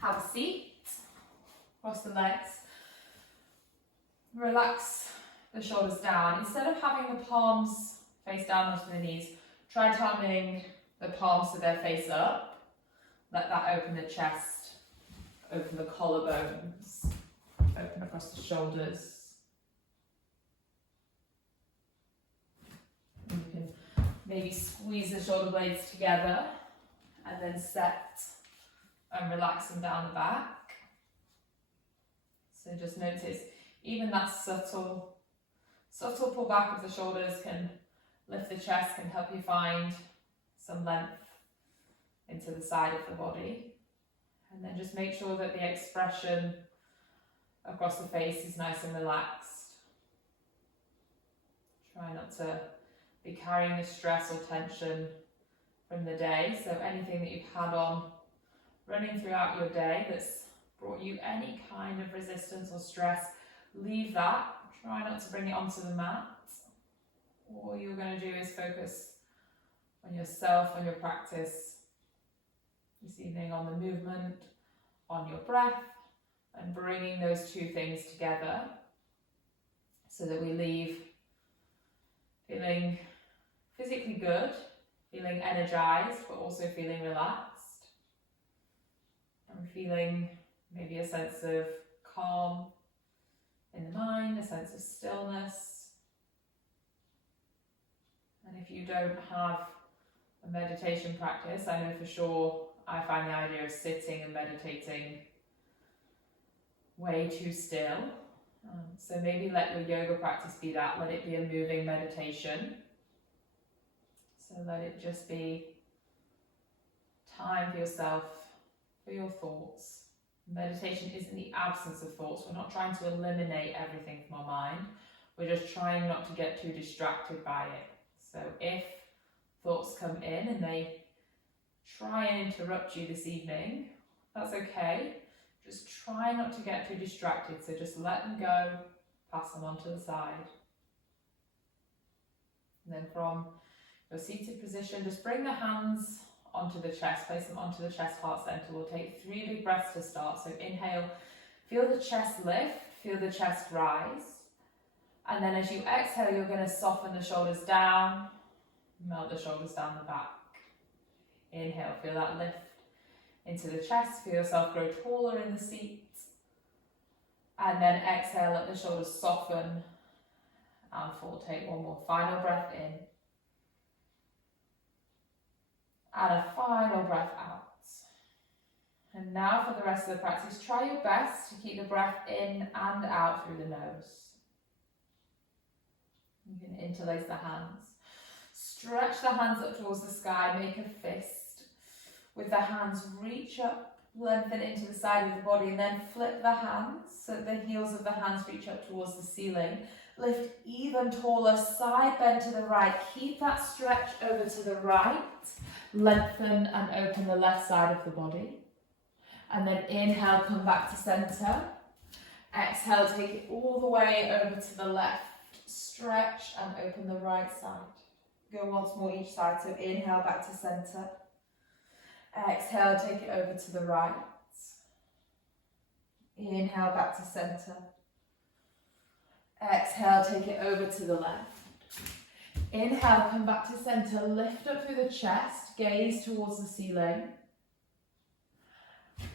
Have a seat, cross the legs, relax the shoulders down. Instead of having the palms face down onto the knees, try turning the palms so they're face up. Let that open the chest, open the collarbones, open across the shoulders. And you can maybe squeeze the shoulder blades together and then set and relax them down the back. So just notice even that subtle pull back of the shoulders can lift the chest, can help you find some length into the side of the body. And then just make sure that the expression across the face is nice and relaxed. Try not to be carrying the stress or tension from the day. So anything that you've had on running throughout your day that's brought you any kind of resistance or stress, leave that. Try not to bring it onto the mat. All you're going to do is focus on yourself, on your practice this evening, on the movement, on your breath, and bringing those two things together so that we leave feeling physically good, feeling energized, but also feeling relaxed, and feeling maybe a sense of calm in the mind, a sense of stillness. And if you don't have a meditation practice, I know for sure I find the idea of sitting and meditating way too still. So maybe let your yoga practice be that, let it be a moving meditation. So let it just be time for yourself, for your thoughts. Meditation isn't the absence of thoughts. We're not trying to eliminate everything from our mind. We're just trying not to get too distracted by it. So if thoughts come in and they try and interrupt you this evening, that's okay. Just try not to get too distracted. So just let them go, pass them on to the side. And then from your seated position, just bring the hands onto the chest, place them onto the chest heart center. We'll take 3 big breaths to start. So inhale, feel the chest lift, feel the chest rise. And then as you exhale, you're going to soften the shoulders down, melt the shoulders down the back. Inhale, feel that lift into the chest, feel yourself grow taller in the seat. And then exhale, let the shoulders soften and fall. Take one more final breath in. And a final breath out. And now for the rest of the practice, try your best to keep the breath in and out through the nose. You can interlace the hands. Stretch the hands up towards the sky, make a fist. With the hands, reach up, lengthen into the side of the body, and then flip the hands so that the heels of the hands reach up towards the ceiling. Lift even taller, side bend to the right. Keep that stretch over to the right. Lengthen and open the left side of the body. And then inhale, come back to center. Exhale, take it all the way over to the left. Stretch and open the right side. Go once more each side. So inhale, back to center. Exhale, take it over to the right. Inhale, back to center. Exhale, take it over to the left. Inhale, come back to center, lift up through the chest, gaze towards the ceiling.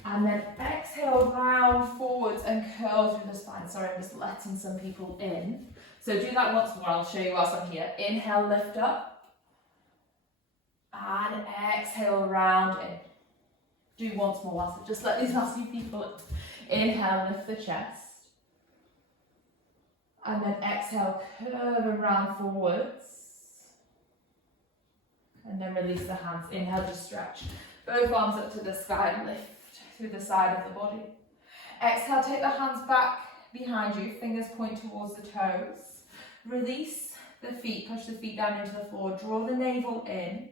And then exhale, round forwards and curl through the spine. Sorry, I'm just letting some people in. So do that once more, I'll show you whilst I'm here. Inhale, lift up. And exhale, round in. Do once more whilst I just let these last few people in. Inhale, lift the chest. And then exhale, curve around forwards. And then release the hands. Inhale, just stretch. Both arms up to the sky and lift through the side of the body. Exhale, take the hands back behind you. Fingers point towards the toes. Release the feet. Push the feet down into the floor. Draw the navel in.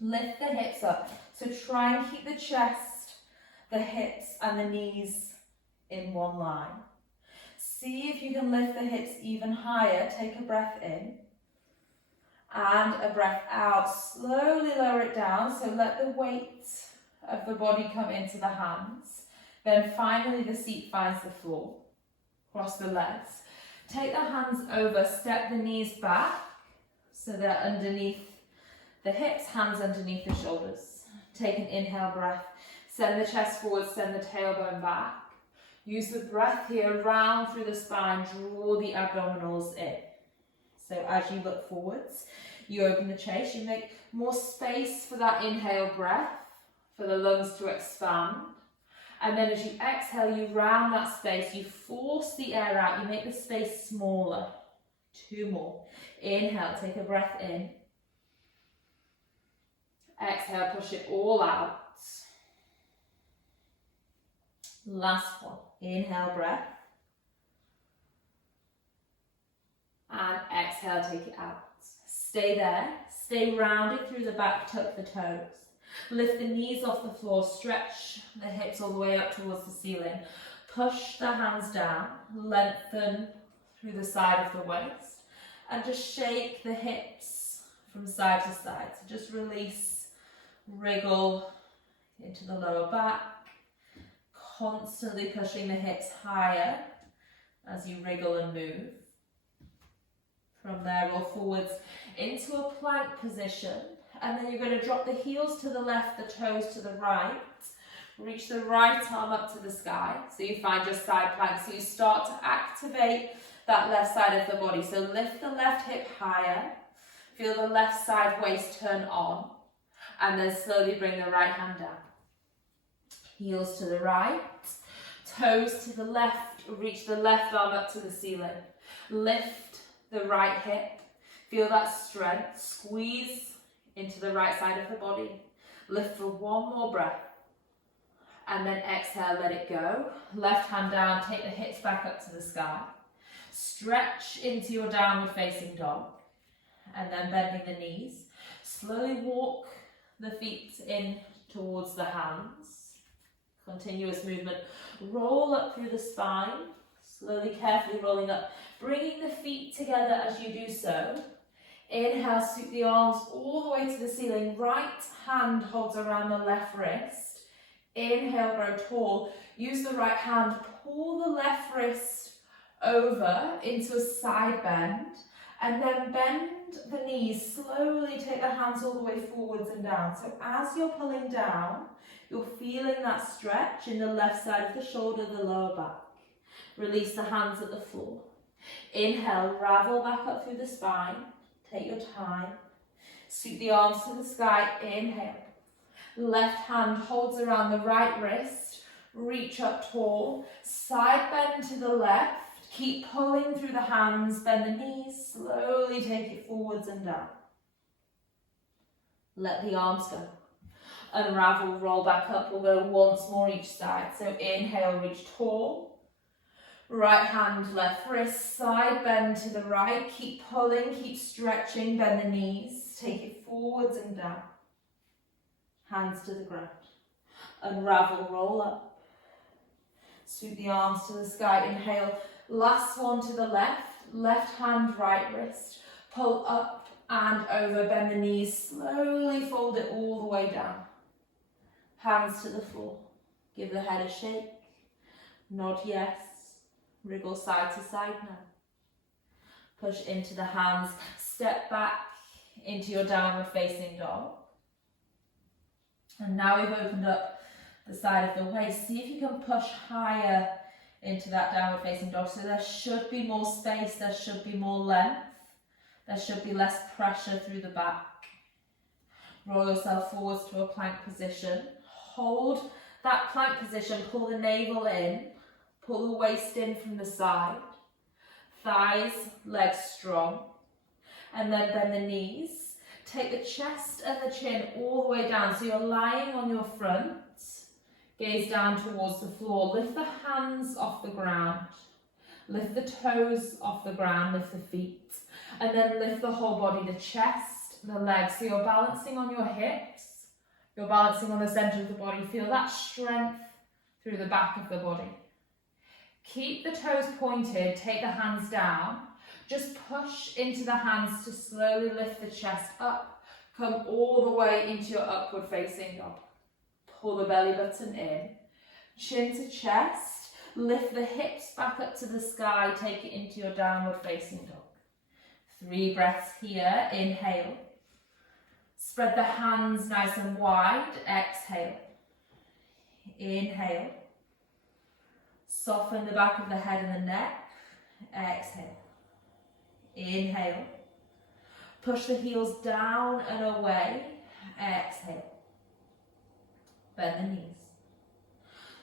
Lift the hips up. So try and keep the chest, the hips and the knees in one line. See if you can lift the hips even higher. Take a breath in and a breath out. Slowly lower it down. So let the weight of the body come into the hands. Then finally the seat finds the floor. Cross the legs. Take the hands over, step the knees back so they're underneath the hips, hands underneath the shoulders. Take an inhale breath. Send the chest forward, send the tailbone back. Use the breath here, round through the spine, draw the abdominals in. So as you look forwards, you open the chest, you make more space for that inhale breath, for the lungs to expand. And then as you exhale, you round that space, you force the air out, you make the space smaller. 2 more. Inhale, take a breath in. Exhale, push it all out. Last one. Inhale, breath. And exhale, take it out. Stay there. Stay rounded through the back, tuck the toes. Lift the knees off the floor, stretch the hips all the way up towards the ceiling. Push the hands down, lengthen through the side of the waist, and just shake the hips from side to side. So just release, wriggle into the lower back, constantly pushing the hips higher as you wriggle and move. From there, roll forwards into a plank position. And then you're going to drop the heels to the left, the toes to the right. Reach the right arm up to the sky. So you find your side plank. So you start to activate that left side of the body. So lift the left hip higher. Feel the left side waist turn on. And then slowly bring the right hand down. Heels to the right. Toes to the left. Reach the left arm up to the ceiling. Lift the right hip. Feel that strength. Squeeze into the right side of the body. Lift for 1 more breath. And then exhale, let it go. Left hand down, take the hips back up to the sky. Stretch into your downward facing dog. And then bending the knees. Slowly walk the feet in towards the hands. Continuous movement. Roll up through the spine. Slowly, carefully rolling up. Bringing the feet together as you do so. Inhale, sweep the arms all the way to the ceiling. Right hand holds around the left wrist. Inhale, grow tall. Use the right hand, pull the left wrist over into a side bend. And then bend the knees. Slowly take the hands all the way forwards and down. So as you're pulling down, you're feeling that stretch in the left side of the shoulder, the lower back. Release the hands at the floor. Inhale, ravel back up through the spine. Take your time. Sweep the arms to the sky. Inhale. Left hand holds around the right wrist. Reach up tall. Side bend to the left. Keep pulling through the hands. Bend the knees. Slowly take it forwards and down. Let the arms go. Unravel, roll back up. We'll go once more each side. So inhale, reach tall. Right hand, left wrist, side bend to the right. Keep pulling, keep stretching, bend the knees. Take it forwards and down. Hands to the ground. Unravel, roll up. Sweep the arms to the sky. Inhale. Last one to the left. Left hand, right wrist. Pull up and over, bend the knees. Slowly fold it all the way down. Hands to the floor. Give the head a shake. Nod yes. Wriggle side to side now. Push into the hands. Step back into your downward facing dog. And now we've opened up the side of the waist. See if you can push higher into that downward facing dog. So there should be more space. There should be more length. There should be less pressure through the back. Roll yourself forwards to a plank position. Hold that plank position. Pull the navel in. Pull the waist in from the side. Thighs, legs strong. And then bend the knees. Take the chest and the chin all the way down. So you're lying on your front. Gaze down towards the floor. Lift the hands off the ground. Lift the toes off the ground. Lift the feet. And then lift the whole body, the chest, the legs. So you're balancing on your hips. You're balancing on the center of the body. Feel that strength through the back of the body. Keep the toes pointed, take the hands down. Just push into the hands to slowly lift the chest up. Come all the way into your upward facing dog. pull the belly button in, chin to chest, lift the hips back up to the sky, take it into your downward facing dog. 3 breaths here, inhale. Spread the hands nice and wide, exhale. Inhale. Soften the back of the head and the neck, exhale. Inhale. Push the heels down and away, exhale. Bend the knees.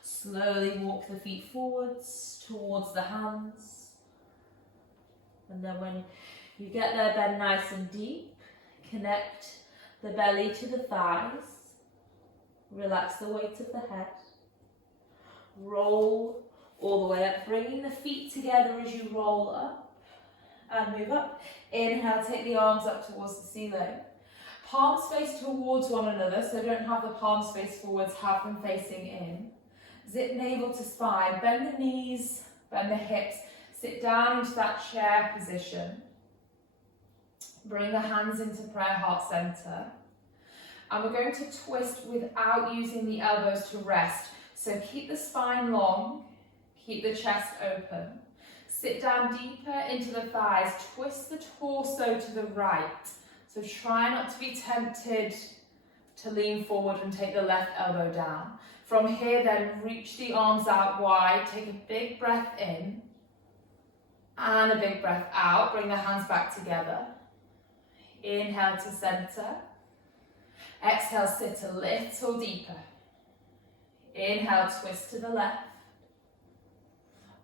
Slowly walk the feet forwards towards the hands. And then when you get there, bend nice and deep. Connect the belly to the thighs. Relax the weight of the head. Roll all the way up, bringing the feet together as you roll up and move up. Inhale, take the arms up towards the ceiling. Palms face towards one another, so don't have the palms face forwards, have them facing in. Zip navel to spine, bend the knees, bend the hips, sit down into that chair position. Bring the hands into prayer heart center. And we're going to twist without using the elbows to rest. So keep the spine long, keep the chest open. Sit down deeper into the thighs, twist the torso to the right. So try not to be tempted to lean forward and take the left elbow down. From here then, reach the arms out wide, take a big breath in and a big breath out. Bring the hands back together. Inhale to center. Exhale, sit a little deeper. Inhale, twist to the left.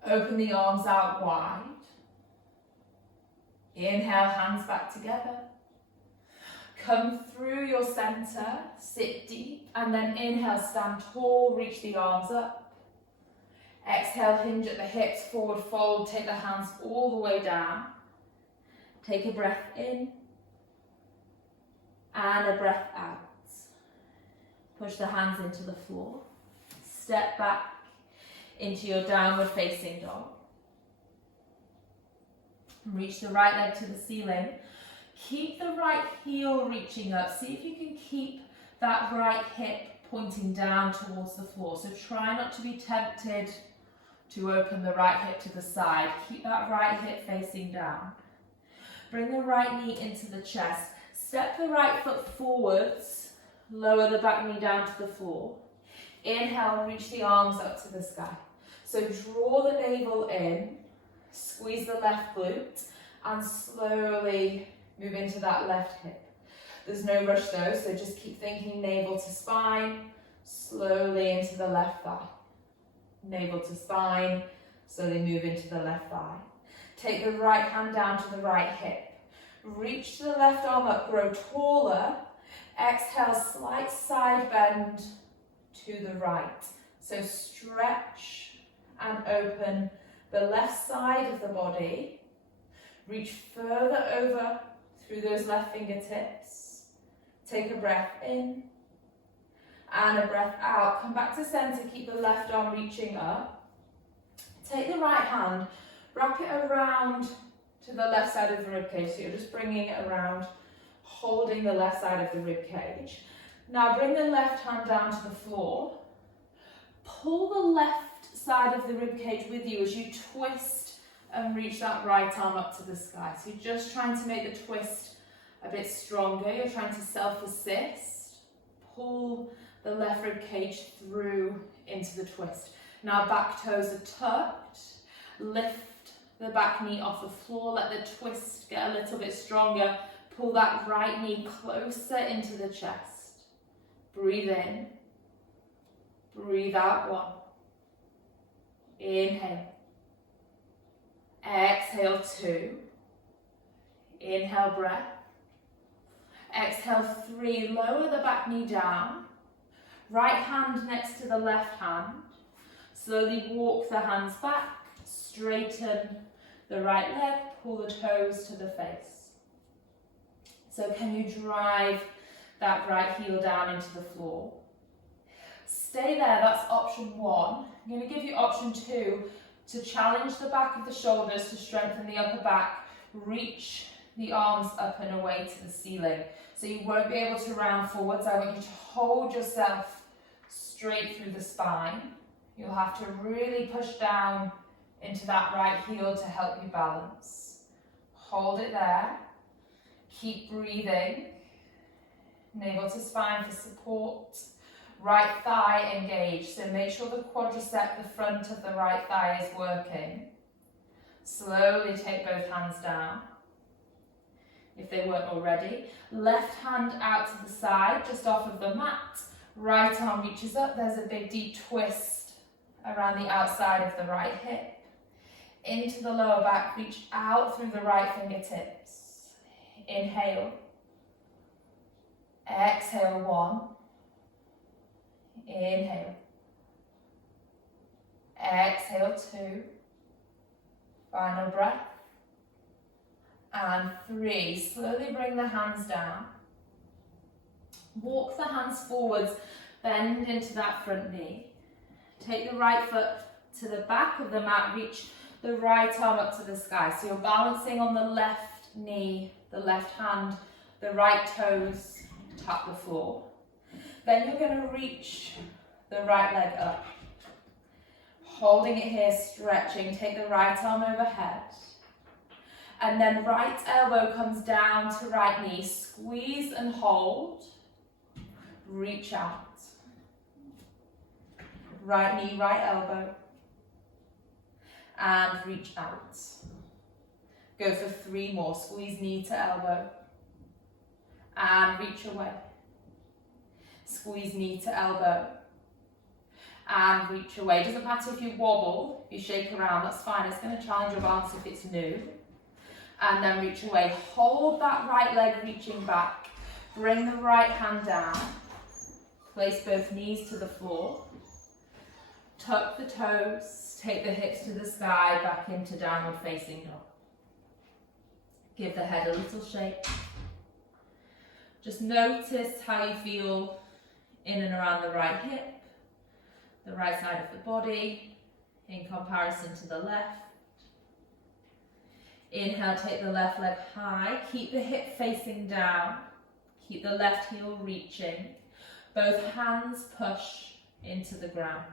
Open the arms out wide. Inhale, hands back together. Come through your center, sit deep, and then inhale, stand tall, reach the arms up. Exhale, hinge at the hips, forward fold, take the hands all the way down. Take a breath in and a breath out. Push the hands into the floor. Step back into your downward facing dog. Reach the right leg to the ceiling. Keep the right heel reaching up. See if you can keep that right hip pointing down towards the floor. So try not to be tempted to open the right hip to the side. Keep that right hip facing down. Bring the right knee into the chest. Step the right foot forwards. Lower the back knee down to the floor. Inhale, reach the arms up to the sky. So draw the navel in, squeeze the left glute, and slowly move into that left hip. There's no rush though, so just keep thinking navel to spine, slowly into the left thigh. Navel to spine, slowly move into the left thigh. Take the right hand down to the right hip. Reach the left arm up, grow taller. Exhale, slight side bend to the right. So stretch and open the left side of the body. Reach further over through those left fingertips. Take a breath in and a breath out. Come back to center, keep the left arm reaching up. Take the right hand, wrap it around to the left side of the ribcage. So you're just bringing it around, holding the left side of the ribcage. Now bring the left hand down to the floor. Pull the left side of the ribcage with you as you twist and reach that right arm up to the sky. So you're just trying to make the twist a bit stronger. You're trying to self-assist. Pull the left ribcage through into the twist. Now back toes are tucked. Lift the back knee off the floor. Let the twist get a little bit stronger. Pull that right knee closer into the chest. Breathe in. Breathe out. 1. Inhale. Exhale. 2. Inhale, breath. Exhale, 3. Lower the back knee down. Right hand next to the left hand. Slowly walk the hands back. Straighten the right leg. Pull the toes to the face. So can you drive that right heel down into the floor? Stay there, that's option 1. I'm going to give you option 2 to challenge the back of the shoulders to strengthen the upper back. Reach the arms up and away to the ceiling. So you won't be able to round forwards. I want you to hold yourself straight through the spine. You'll have to really push down into that right heel to help you balance. Hold it there. Keep breathing. Navel to spine for support. Right thigh engaged, so make sure the quadricep, the front of the right thigh, is working. Slowly take both hands down, if they weren't already. Left hand out to the side, just off of the mat. Right arm reaches up, there's a big deep twist around the outside of the right hip. Into the lower back, reach out through the right fingertips. Inhale. Exhale, 1. Inhale. Exhale, 2. Final breath. And 3. Slowly bring the hands down. Walk the hands forwards, bend into that front knee. Take the right foot to the back of the mat, reach the right arm up to the sky. So you're balancing on the left knee, the left hand, the right toes tap the floor. Then you're going to reach the right leg up. Holding it here, stretching. Take the right arm overhead. And then right elbow comes down to right knee. Squeeze and hold. Reach out. Right knee, right elbow. And reach out. Go for 3 more. Squeeze knee to elbow. And reach away. Squeeze knee to elbow. And reach away. Doesn't matter if you wobble, if you shake around, that's fine. It's going to challenge your balance if it's new. And then reach away. Hold that right leg reaching back. Bring the right hand down. Place both knees to the floor. Tuck the toes. Take the hips to the sky, back into downward facing dog. Give the head a little shake. Just notice how you feel in and around the right hip, the right side of the body, in comparison to the left. Inhale, take the left leg high. Keep the hip facing down. Keep the left heel reaching. Both hands push into the ground.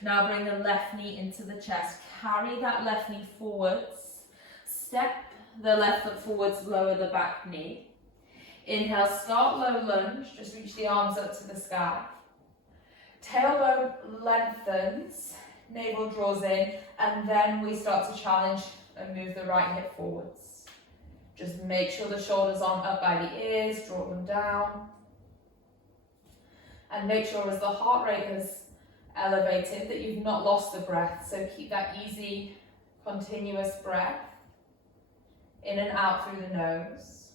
Now bring the left knee into the chest. Carry that left knee forwards. Step the left foot forwards, lower the back knee. Inhale, start low lunge. Just reach the arms up to the sky. Tailbone lengthens. Navel draws in. And then we start to challenge and move the right hip forwards. Just make sure the shoulders aren't up by the ears. Draw them down. And make sure as the heart rate has elevated that you've not lost the breath. So keep that easy, continuous breath. In and out through the nose.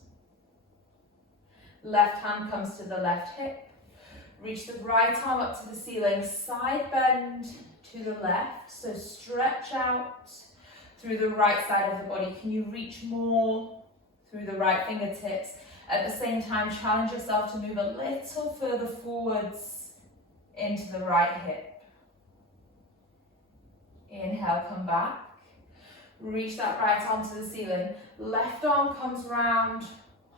Left hand comes to the left hip. Reach the right arm up to the ceiling. Side bend to the left. So stretch out through the right side of the body. Can you reach more through the right fingertips? At the same time, challenge yourself to move a little further forwards into the right hip. Inhale, come back. Reach that right arm to the ceiling. Left arm comes round,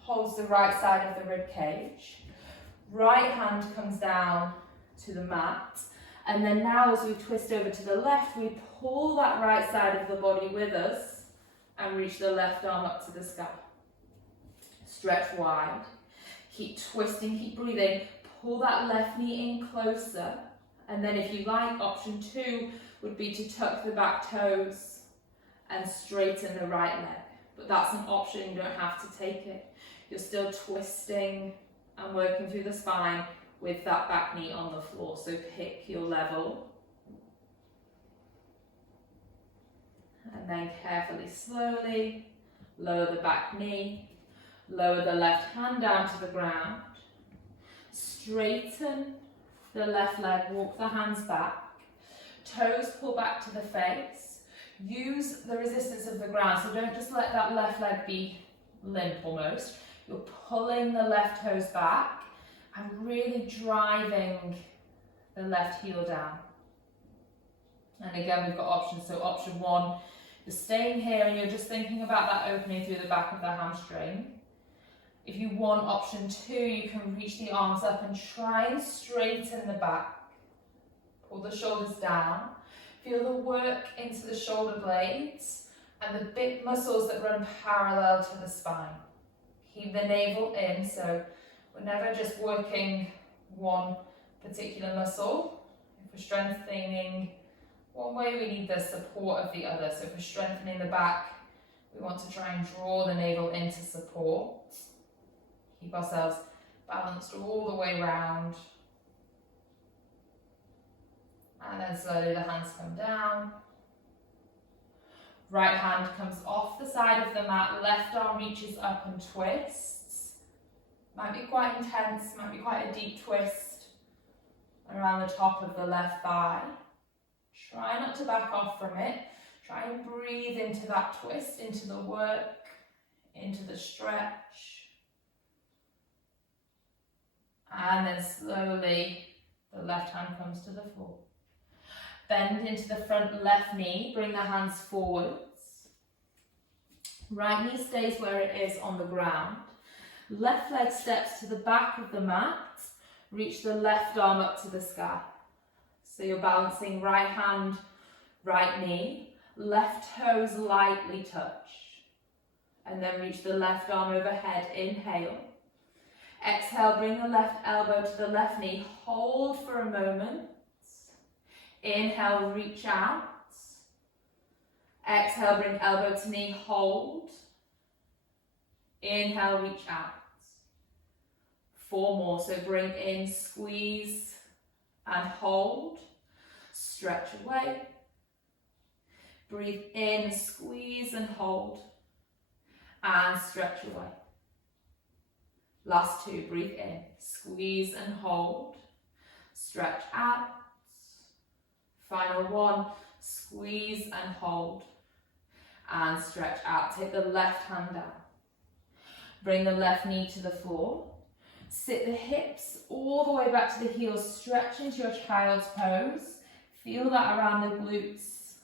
holds the right side of the rib cage. Right hand comes down to the mat. And then now as we twist over to the left, we pull that right side of the body with us and reach the left arm up to the sky. Stretch wide. Keep twisting, keep breathing. Pull that left knee in closer. And then if you like, option 2 would be to tuck the back toes and straighten the right leg. But that's an option, you don't have to take it. You're still twisting and working through the spine with that back knee on the floor. So pick your level. And then carefully, slowly, lower the back knee. Lower the left hand down to the ground. Straighten the left leg, walk the hands back. Toes pull back to the face. Use the resistance of the ground, so don't just let that left leg be limp almost. You're pulling the left toes back and really driving the left heel down. And again, we've got options. So option 1, you're staying here and you're just thinking about that opening through the back of the hamstring. If you want option 2, you can reach the arms up and try and straighten the back. Pull the shoulders down. Feel the work into the shoulder blades and the big muscles that run parallel to the spine. Keep the navel in, so we're never just working one particular muscle. If we're strengthening one way, we need the support of the other. So if we're strengthening the back, we want to try and draw the navel into support. Keep ourselves balanced all the way round. And then slowly the hands come down. Right hand comes off the side of the mat, left arm reaches up and twists. Might be quite intense, might be quite a deep twist around the top of the left thigh. Try not to back off from it. Try and breathe into that twist, into the work, into the stretch. And then slowly the left hand comes to the floor. Bend into the front left knee, bring the hands forwards. Right knee stays where it is on the ground. Left leg steps to the back of the mat. Reach the left arm up to the sky. So you're balancing right hand, right knee. Left toes lightly touch. And then reach the left arm overhead. Inhale. Exhale, bring the left elbow to the left knee. Hold for a moment. Inhale, reach out. Exhale, bring elbow to knee, hold. Inhale, reach out. 4 more, so bring in, squeeze and hold. Stretch away. Breathe in, squeeze and hold. And stretch away. Last 2, breathe in, squeeze and hold. Stretch out. Final 1, squeeze and hold, and stretch out. Take the left hand down. Bring the left knee to the floor. Sit the hips all the way back to the heels, stretch into your child's pose. Feel that around the glutes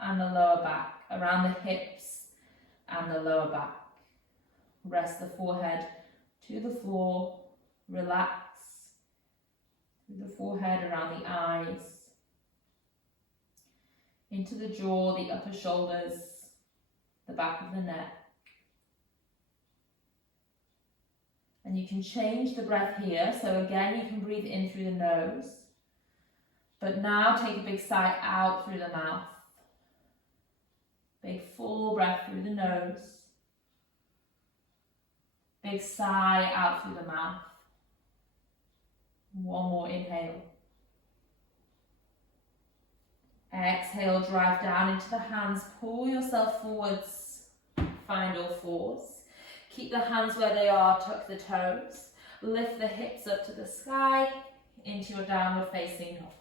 and the lower back, around the hips and the lower back. Rest the forehead to the floor, relax through the forehead, around the eyes, into the jaw, the upper shoulders, the back of the neck. And you can change the breath here. So again, you can breathe in through the nose. But now take a big sigh out through the mouth. Big full breath through the nose. Big sigh out through the mouth. 1 more inhale. Exhale, drive down into the hands, pull yourself forwards, find all 4s. Keep the hands where they are, tuck the toes, lift the hips up to the sky, into your downward facing dog.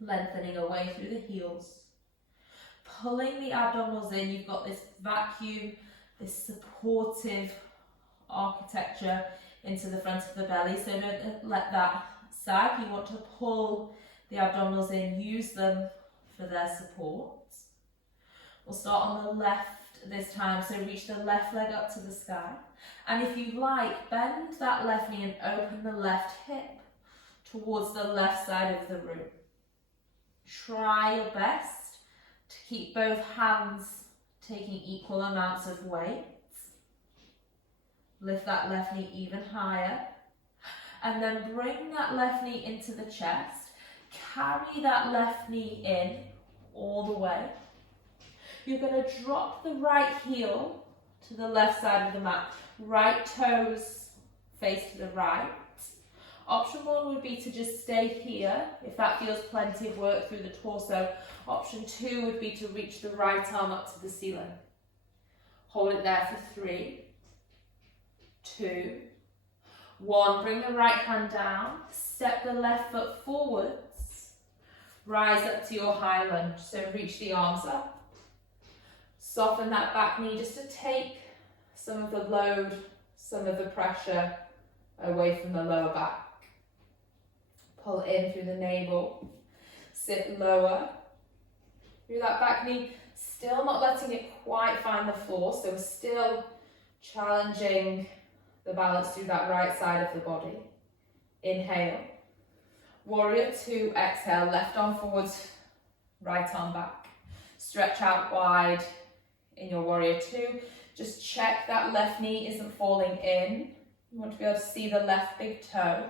Lengthening away through the heels. Pulling the abdominals in, you've got this vacuum, this supportive architecture into the front of the belly, so don't let that sag. You want to pull the abdominals in, use them for their support. We'll start on the left this time, so reach the left leg up to the sky. And if you like, bend that left knee and open the left hip towards the left side of the room. Try your best to keep both hands taking equal amounts of weight. Lift that left knee even higher. And then bring that left knee into the chest. Carry that left knee in all the way. You're going to drop the right heel to the left side of the mat. Right toes face to the right. Option 1 would be to just stay here, if that feels plenty of work through the torso. Option 2 would be to reach the right arm up to the ceiling. Hold it there for 3, 2, 1. Bring the right hand down. Step the left foot forwards. Rise up to your high lunge. So reach the arms up. Soften that back knee just to take some of the load, some of the pressure away from the lower back. Pull in through the navel. Sit lower. Through that back knee, still not letting it quite find the floor, so we're still challenging the balance through that right side of the body. Inhale. Warrior two, exhale, left arm forwards, right arm back. Stretch out wide in your warrior two. Just check that left knee isn't falling in. You want to be able to see the left big toe.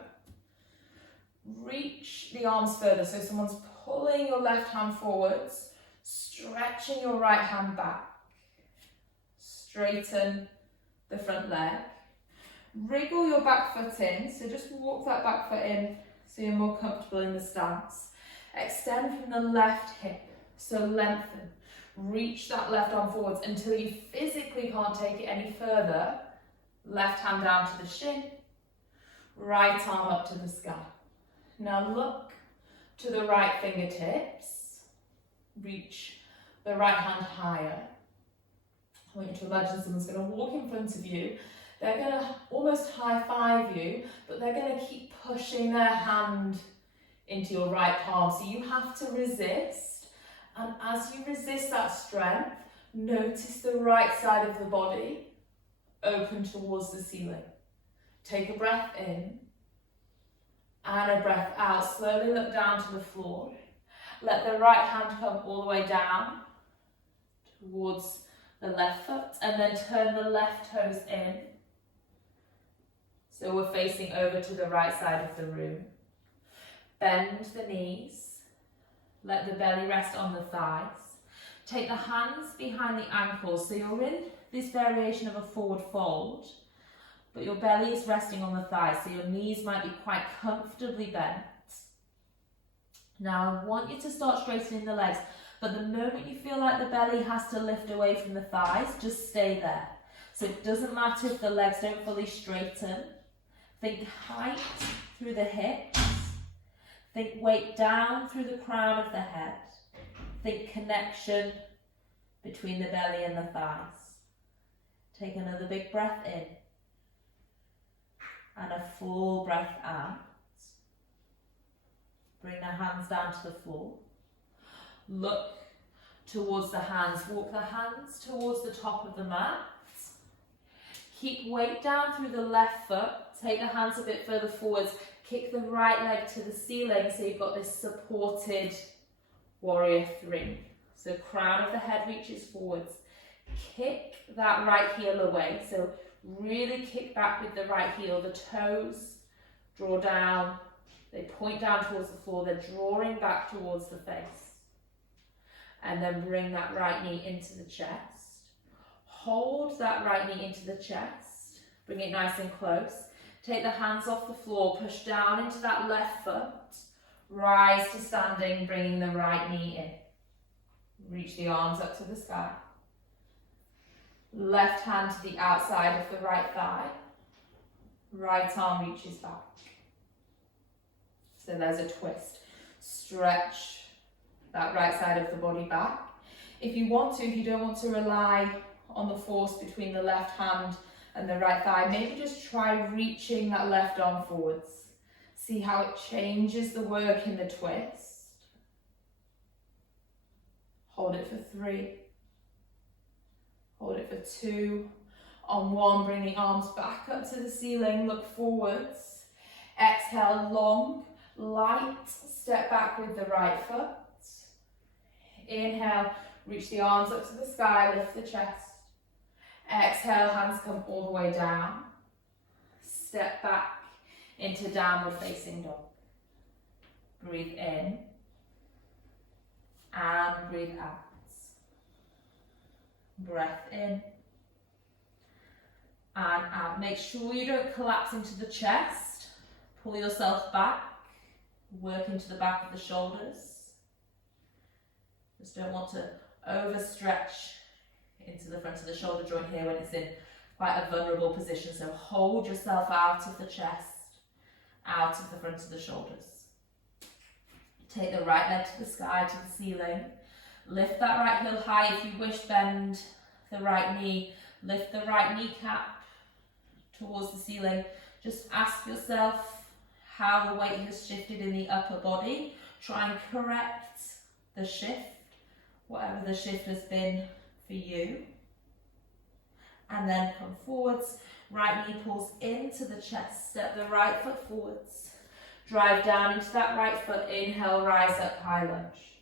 Reach the arms further, so someone's pulling your left hand forwards, stretching your right hand back. Straighten the front leg. Wriggle your back foot in, so just walk that back foot in so you're more comfortable in the stance. Extend from the left hip, so lengthen. Reach that left arm forwards until you physically can't take it any further. Left hand down to the shin, right arm up to the sky. Now look to the right fingertips. Reach the right hand higher. I want you to imagine someone's going to walk in front of you. They're going to almost high five you, but they're going to keep pushing their hand into your right palm. So you have to resist. And as you resist that strength, notice the right side of the body open towards the ceiling. Take a breath in and a breath out. Slowly look down to the floor. Let the right hand come all the way down towards the left foot, and then turn the left toes in. So we're facing over to the right side of the room. Bend the knees. Let the belly rest on the thighs. Take the hands behind the ankles. So you're in this variation of a forward fold, but your belly is resting on the thighs, so your knees might be quite comfortably bent. Now I want you to start straightening the legs, but the moment you feel like the belly has to lift away from the thighs, just stay there. So it doesn't matter if the legs don't fully straighten. Think height through the hips. Think weight down through the crown of the head. Think connection between the belly and the thighs. Take another big breath in. And a full breath out. Bring the hands down to the floor. Look towards the hands. Walk the hands towards the top of the mat. Keep weight down through the left foot. Take the hands a bit further forwards. Kick the right leg to the ceiling so you've got this supported warrior three. So crown of the head reaches forwards. Kick that right heel away. So really kick back with the right heel. The toes draw down. They point down towards the floor. They're drawing back towards the face. And then bring that right knee into the chest. Hold that right knee into the chest. Bring it nice and close. Take the hands off the floor. Push down into that left foot. Rise to standing, bringing the right knee in. Reach the arms up to the sky. Left hand to the outside of the right thigh. Right arm reaches back. So there's a twist. Stretch that right side of the body back. If you want to, if you don't want to rely on the force between the left hand and the right thigh, maybe just try reaching that left arm forwards. See how it changes the work in the twist. Hold it for 3. Hold it for 2. On 1, bring the arms back up to the ceiling, look forwards. Exhale, long, light, step back with the right foot. Inhale, reach the arms up to the sky, lift the chest. Exhale, hands come all the way down. Step back into downward facing dog. Breathe in and breathe out. Breath in and out. Make sure you don't collapse into the chest. Pull yourself back. Work into the back of the shoulders. Just don't want to overstretch into the front of the shoulder joint here when it's in quite a vulnerable position. So hold yourself out of the chest, out of the front of the shoulders. Take the right leg to the sky, to the ceiling. Lift that right heel high. If you wish, bend the right knee. Lift the right kneecap towards the ceiling. Just ask yourself how the weight has shifted in the upper body. Try and correct the shift, whatever the shift has been for you. And then come forwards. Right knee pulls into the chest. Step the right foot forwards. Drive down into that right foot. Inhale, rise up, high lunge.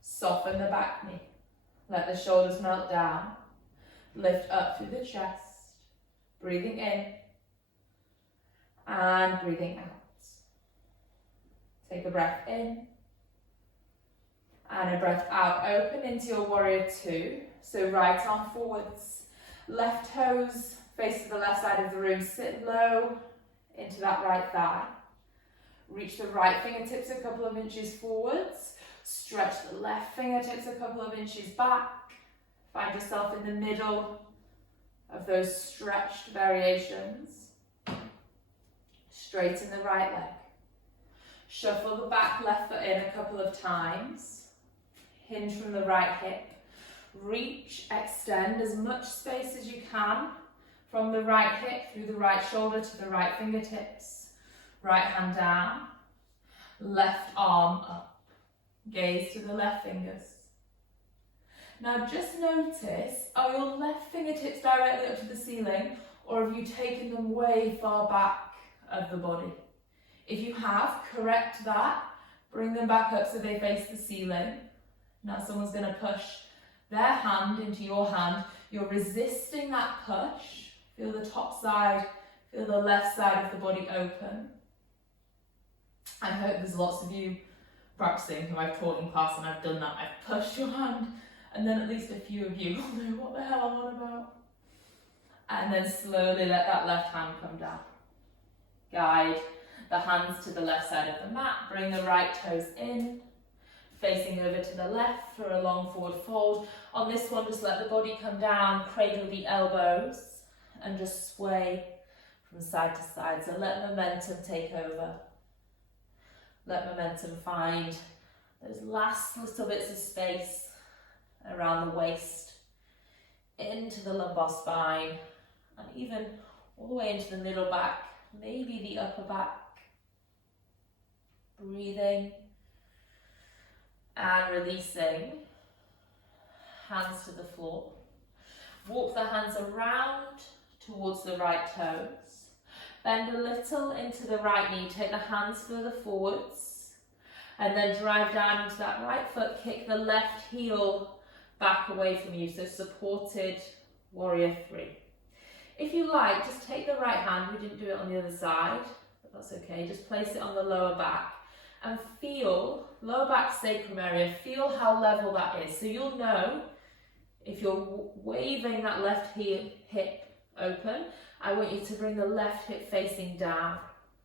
Soften the back knee. Let the shoulders melt down. Lift up through the chest. Breathing in and breathing out. Take a breath in and a breath out. Open into your warrior two. So right arm forwards, left toes face to the left side of the room. Sit low into that right thigh. Reach the right fingertips a couple of inches forwards. Stretch the left fingertips a couple of inches back. Find yourself in the middle of those stretched variations. Straighten the right leg. Shuffle the back left foot in a couple of times. Hinge from the right hip. Reach, extend as much space as you can from the right hip through the right shoulder to the right fingertips. Right hand down. Left arm up. Gaze to the left fingers. Now just notice, are your left fingertips directly up to the ceiling, or have you taken them way far back of the body? If you have, correct that. Bring them back up so they face the ceiling. Now someone's going to push their hand into your hand. You're resisting that push. Feel the top side, feel the left side of the body open. I hope there's lots of you practicing who I've taught in class and I've done that. I've pushed your hand, and then at least a few of you will know what the hell I'm on about. And then slowly let that left hand come down. Guide the hands to the left side of the mat. Bring the right toes in, facing over to the left for a long forward fold. On this one, just let the body come down, cradle the elbows, and just sway from side to side. So let momentum take over. Let momentum find those last little bits of space around the waist, into the lumbar spine, and even all the way into the middle back, maybe the upper back. Breathing and releasing. Hands to the floor. Walk the hands around towards the right toes. Bend a little into the right knee. Take the hands further forwards. And then drive down into that right foot. Kick the left heel back away from you. So supported warrior three. If you like, just take the right hand. We didn't do it on the other side, but that's okay. Just place it on the lower back. And feel, lower back sacrum area, feel how level that is. So you'll know if you're waving that left hip open, I want you to bring the left hip facing down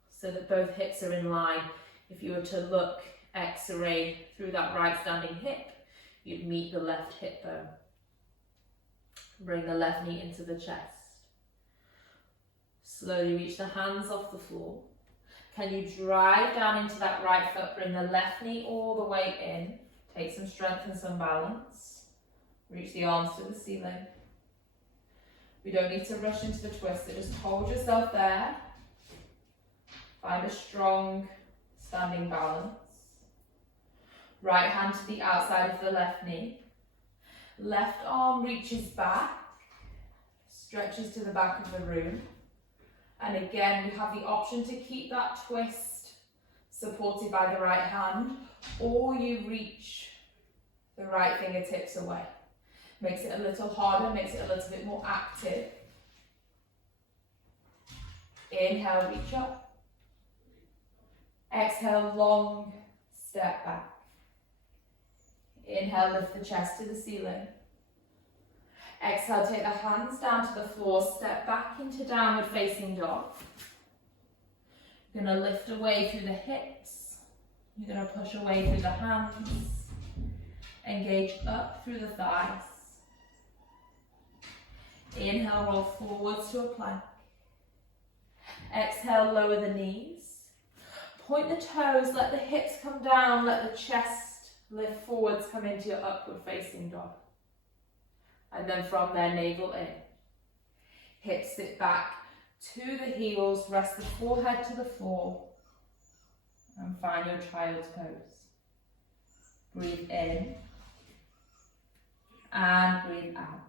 so that both hips are in line. If you were to look X-ray through that right standing hip, you'd meet the left hip bone. Bring the left knee into the chest. Slowly reach the hands off the floor. Can you drive down into that right foot, bring the left knee all the way in, take some strength and some balance, reach the arms to the ceiling. We don't need to rush into the twist, so just hold yourself there, find a strong standing balance. Right hand to the outside of the left knee, left arm reaches back, stretches to the back of the room. And again, you have the option to keep that twist supported by the right hand, or you reach the right fingertips away. Makes it a little harder, makes it a little bit more active. Inhale, reach up. Exhale, long step back. Inhale, lift the chest to the ceiling. Exhale, take the hands down to the floor, step back into downward facing dog. You're going to lift away through the hips. You're going to push away through the hands. Engage up through the thighs. Inhale, roll forwards to a plank. Exhale, lower the knees. Point the toes, let the hips come down, let the chest lift forwards, come into your upward facing dog. And then from there, navel in. Hips sit back to the heels, rest the forehead to the floor, and find your child's pose. Breathe in, and breathe out.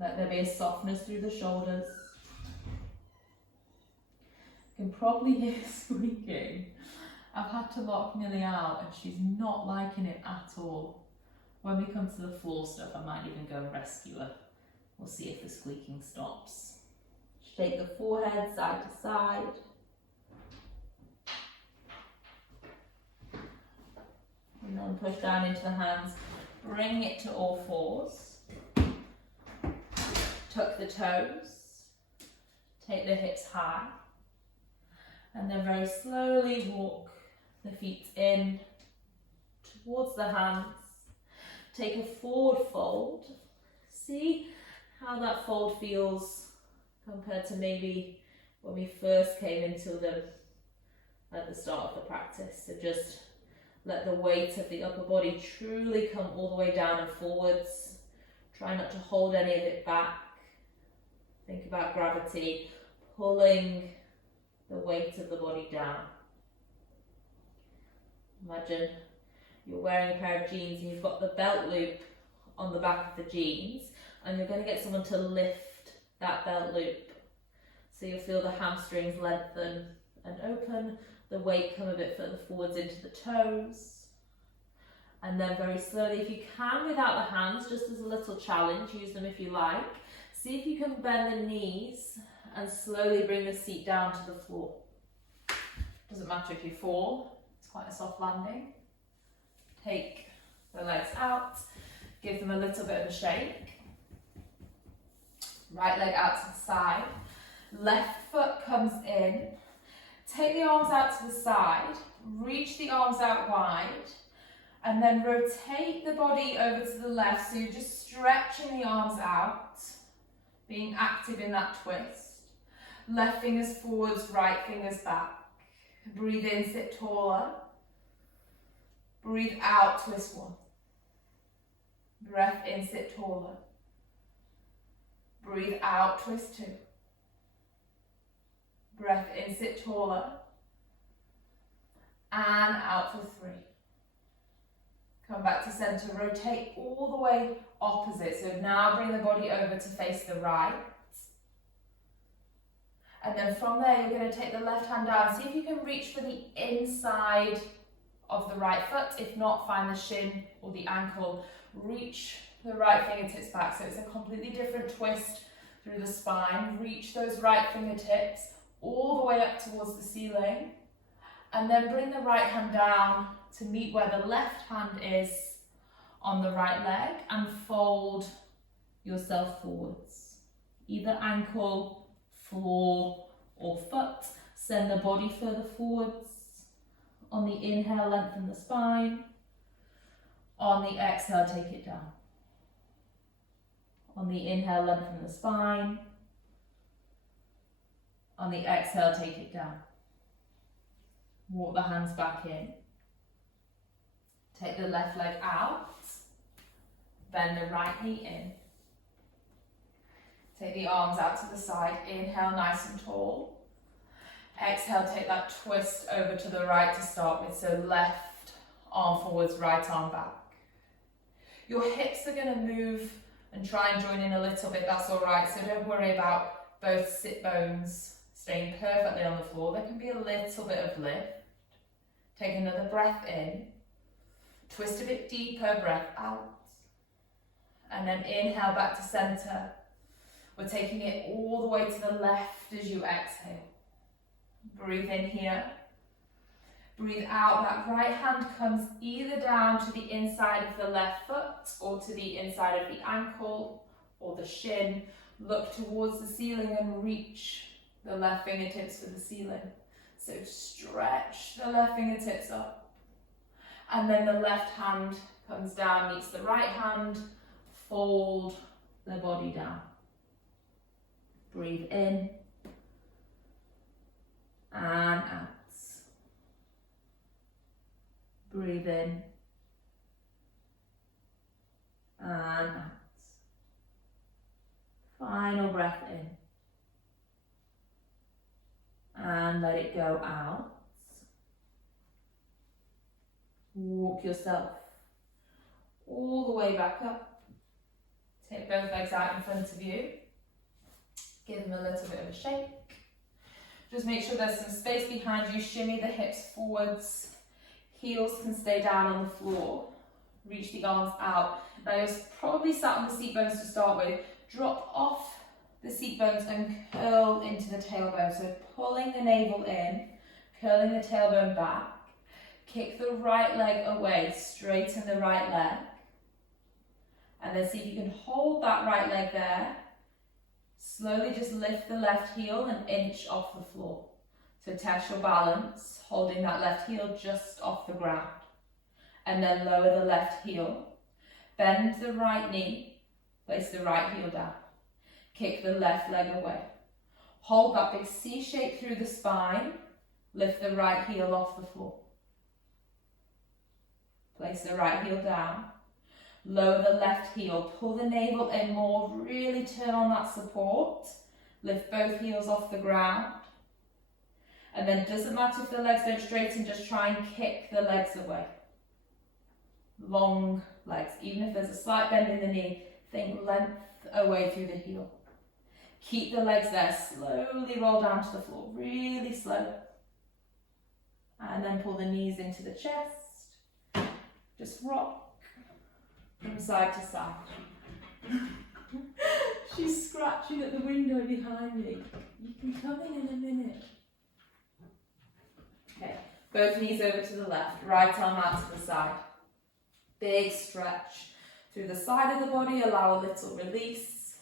Let there be a softness through the shoulders. You can probably hear squeaking. I've had to lock Millie out and she's not liking it at all. When we come to the floor stuff, I might even go and rescue her. We'll see if the squeaking stops. Shake the forehead side to side. And then push down into the hands. Bring it to all fours. Tuck the toes. Take the hips high. And then very slowly walk the feet in towards the hands. Take a forward fold. See how that fold feels compared to maybe when we first came into them at the start of the practice. So just let the weight of the upper body truly come all the way down and forwards. Try not to hold any of it back. Think about gravity pulling the weight of the body down. Imagine you're wearing a pair of jeans and you've got the belt loop on the back of the jeans, and you're going to get someone to lift that belt loop. So you'll feel the hamstrings lengthen and open, the weight come a bit further forwards into the toes. And then very slowly, if you can without the hands, just as a little challenge, use them if you like. See if you can bend the knees and slowly bring the seat down to the floor. Doesn't matter if you fall, it's quite a soft landing. Take the legs out, give them a little bit of a shake. Right leg out to the side, left foot comes in. Take the arms out to the side, reach the arms out wide, and then rotate the body over to the left, so you're just stretching the arms out, being active in that twist. Left fingers forwards, right fingers back. Breathe in, sit taller. Breathe out, twist one. Breath in, sit taller. Breathe out, twist two. Breath in, sit taller. And out for three. Come back to center, rotate all the way opposite. So now bring the body over to face the right. And then from there, you're going to take the left hand down. See if you can reach for the inside of the right foot. If not, find the shin or the ankle. Reach the right fingertips back. So it's a completely different twist through the spine. Reach those right fingertips all the way up towards the ceiling. And then bring the right hand down to meet where the left hand is on the right leg and fold yourself forwards. Either ankle, floor or foot. Send the body further forwards. On the inhale, lengthen the spine. On the exhale, take it down. On the inhale, lengthen the spine. On the exhale, take it down. Walk the hands back in. Take the left leg out. Bend the right knee in. Take the arms out to the side. Inhale, nice and tall. Exhale, take that twist over to the right to start with. So left arm forwards, right arm back. Your hips are going to move and try and join in a little bit. That's all right. So don't worry about both sit bones staying perfectly on the floor. There can be a little bit of lift. Take another breath in. Twist a bit deeper, breath out. And then inhale back to center. We're taking it all the way to the left as you exhale. Breathe in here. Breathe out. That right hand comes either down to the inside of the left foot or to the inside of the ankle or the shin. Look towards the ceiling and reach the left fingertips for the ceiling. So stretch the left fingertips up. And then the left hand comes down, meets the right hand. Fold the body down. Breathe in and out. Breathe in and out. Final breath in. And let it go out. Walk yourself all the way back up. Take both legs out in front of you. Give them a little bit of a shake. Just make sure there's some space behind you. Shimmy the hips forwards. Heels can stay down on the floor. Reach the arms out. Now you're probably sat on the seat bones to start with. Drop off the seat bones and curl into the tailbone. So pulling the navel in, curling the tailbone back. Kick the right leg away, straighten the right leg. And then see if you can hold that right leg there. Slowly just lift the left heel an inch off the floor. So test your balance, holding that left heel just off the ground. And then lower the left heel. Bend the right knee, place the right heel down. Kick the left leg away. Hold that big C shape through the spine. Lift the right heel off the floor. Place the right heel down. Lower the left heel. Pull the navel in more. Really turn on that support. Lift both heels off the ground. And then it doesn't matter if the legs don't straighten, just try and kick the legs away. Long legs. Even if there's a slight bend in the knee, think length away through the heel. Keep the legs there. Slowly roll down to the floor. Really slow. And then pull the knees into the chest. Just rock from side to side. She's scratching at the window behind me. You can come in a minute. Okay, both knees over to the left, right arm out to the side. Big stretch through the side of the body, allow a little release.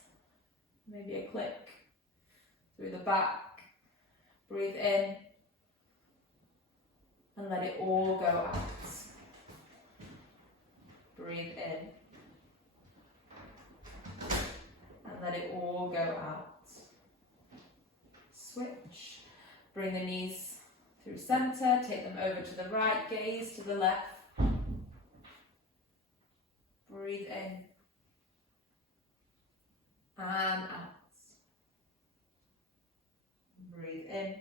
Maybe a click through the back. Breathe in and let it all go out. Breathe in and let it all go out. Switch. Bring the knees through center, take them over to the right, gaze to the left. Breathe in and out. Breathe in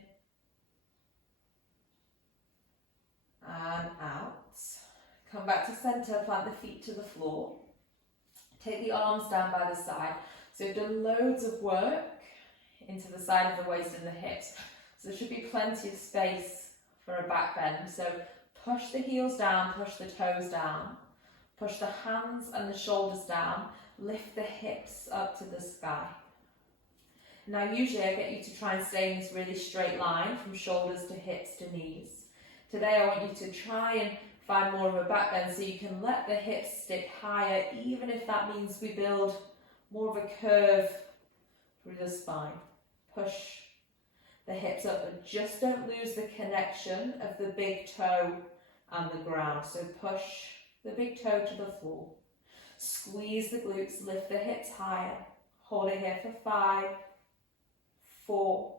and out. Come back to center, plant the feet to the floor. Take the arms down by the side. So you've done loads of work into the side of the waist and the hips. So there should be plenty of space for a back bend. So push the heels down, push the toes down. Push the hands and the shoulders down. Lift the hips up to the sky. Now usually I get you to try and stay in this really straight line from shoulders to hips to knees. Today I want you to try and find more of a back bend so you can let the hips stick higher, even if that means we build more of a curve through the spine. Push the hips up, but just don't lose the connection of the big toe and the ground. So push the big toe to the floor. Squeeze the glutes, lift the hips higher. Hold it here for 5, 4,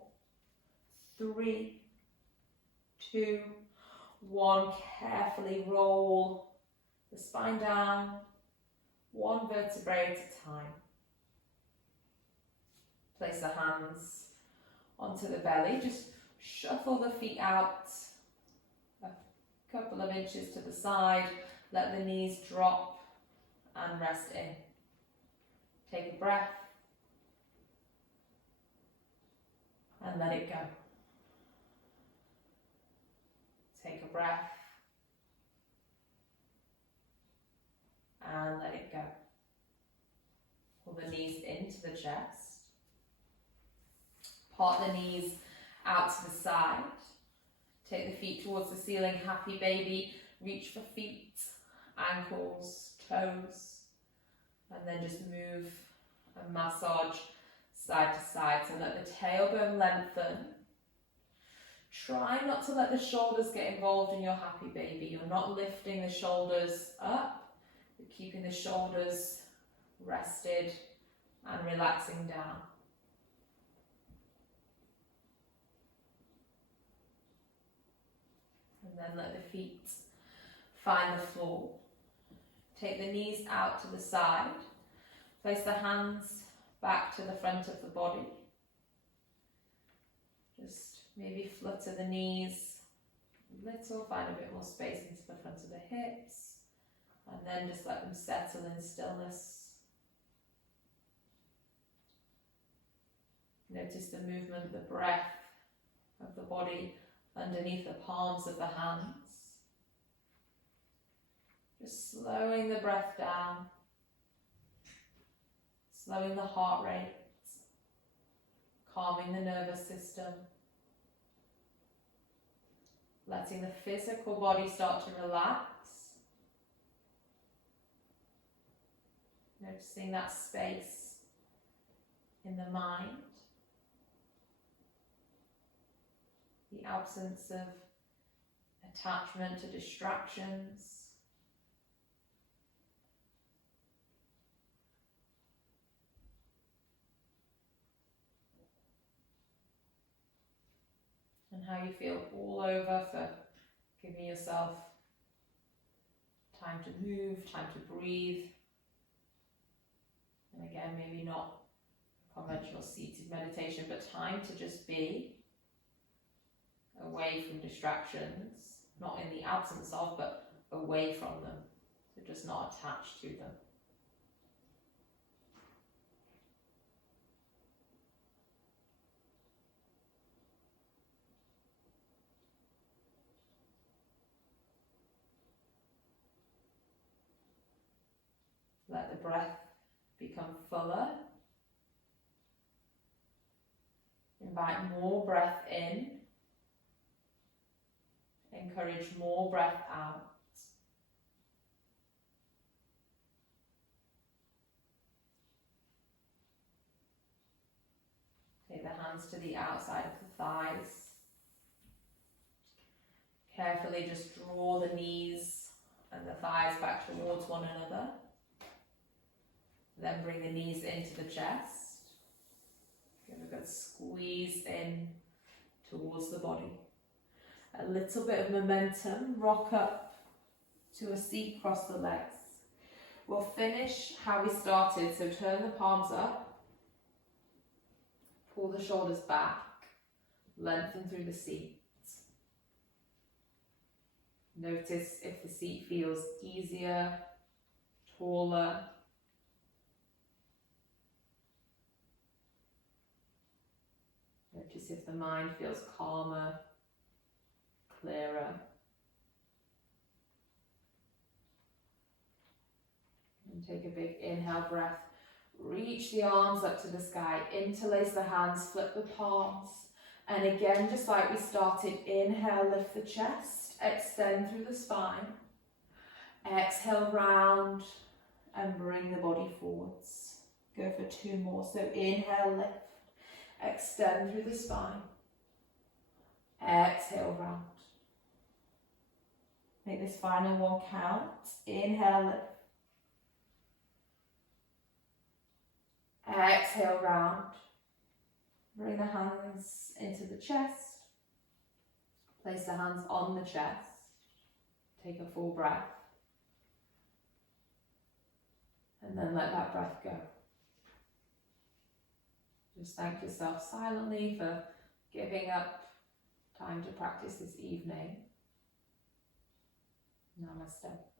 3, 2, 1. Carefully roll the spine down, one vertebrae at a time. Place the hands onto the belly. Just shuffle the feet out a couple of inches to the side. Let the knees drop and rest in. Take a breath and let it go. Take a breath and let it go. Pull the knees into the chest. Part the knees out to the side. Take the feet towards the ceiling, happy baby. Reach for feet, ankles, toes, and then just move and massage side to side. So let the tailbone lengthen. Try not to let the shoulders get involved in your happy baby. You're not lifting the shoulders up, you're keeping the shoulders rested and relaxing down. And then let the feet find the floor. Take the knees out to the side. Place the hands back to the front of the body. Just maybe flutter the knees a little, find a bit more space into the front of the hips, and then just let them settle in stillness. Notice the movement, the breath of the body underneath the palms of the hands. Just slowing the breath down, slowing the heart rate, calming the nervous system, letting the physical body start to relax, noticing that space in the mind, the absence of attachment to distractions. And how you feel all over for giving yourself time to move, time to breathe. And again, maybe not conventional seated meditation, but time to just be away from distractions, not in the absence of, but away from them. So just not attached to them. Let the breath become fuller. Invite more breath in. Encourage more breath out. Take the hands to the outside of the thighs. Carefully just draw the knees and the thighs back towards one another. Then bring the knees into the chest. Give a good squeeze in towards the body. A little bit of momentum, rock up to a seat, cross the legs. We'll finish how we started, so turn the palms up, pull the shoulders back, lengthen through the seat. Notice if the seat feels easier, taller. Notice if the mind feels calmer, clearer. And take a big inhale breath. Reach the arms up to the sky. Interlace the hands, flip the palms. And again, just like we started, inhale, lift the chest, extend through the spine. Exhale, round, and bring the body forwards. Go for 2 more. So inhale, lift. Extend through the spine. Exhale, round. Make this final one count. Inhale, lift. Exhale, round. Bring the hands into the chest. Place the hands on the chest. Take a full breath. And then let that breath go. Just thank yourself silently for giving up time to practice this evening. Namaste.